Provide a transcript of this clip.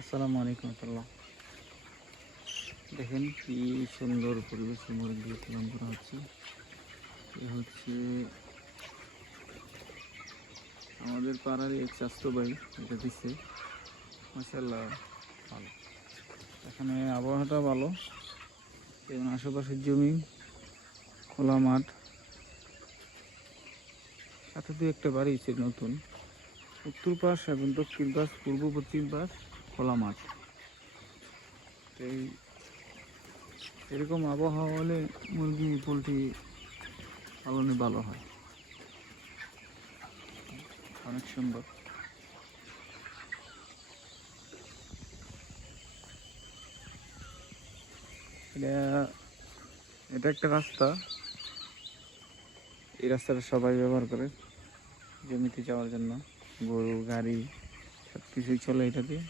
আসসালামু আলাইকুম রহমতুল্লাহ। দেখেন কি সুন্দর পরিবেশে মুরগি পালন করা হচ্ছে। এ হচ্ছে আমাদের পাড়ার এক স্বাস্থ্য ভাই, এটা দিচ্ছে মাশাআল্লাহ ভালো। এখানে আবহাওয়াটা ভালো এবং আশেপাশের জমি খোলা মাঠ, সাথে দু একটা বাড়ি আছে নতুন। উত্তর পাশ এবং দক্ষিণ পাশ, পূর্ব পশ্চিম পাশ খোলা মাঠ। এই এরকম আবহাওয়া হলে মুরগি পোলট্রি পালনে ভালো হয়, অনেক সুন্দর। এটা এটা একটা রাস্তা, এই রাস্তাটা সবাই ব্যবহার করে জমিতে যাওয়ার জন্য। গরু গাড়ি সব কিছুই চলে এটা দিয়ে।